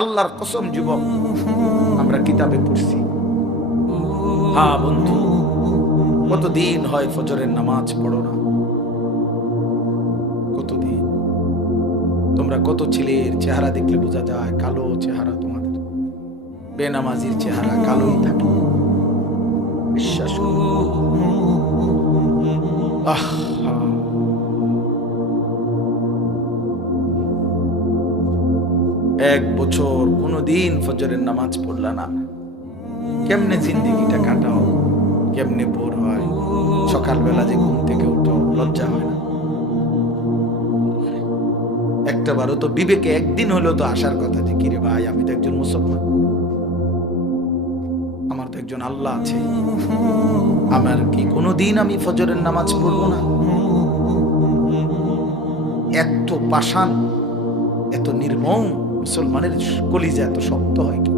আল্লাহর কসম যুবক, আমরা কিতাবে পড়ছি। হ্যাঁ বন্ধু, কতদিন হয় ফজরের নামাজ পড়ো না? কতদিন? তোমরা কত ছেলের চেহারা দেখলে বোঝা যায় কালো চেহারা, তোমাদের বেনামাজির চেহারা কালোই থাকে, বিশ্বাস করো। আহ, এক বছর কোনদিন ফজরের নামাজ পড়লা না, কেমনে জিন্দেগিটা কাটাও? কেমনে বোর হয়? সকালবেলা যে ঘুম থেকে উঠো, লজ্জা হয় না? একটা বারও তো বিবেকে একদিন হলো তো আসার কথা যে কিরে ভাই, আমি তো একজন মুসলমান, আমার তো একজন আল্লাহ আছে, আমার কি কোনোদিন আমি ফজরের নামাজ পড়বো না? এত পাষাণ, এত নির্মম মুসলমানের কলিজা এত শক্ত হয় কি?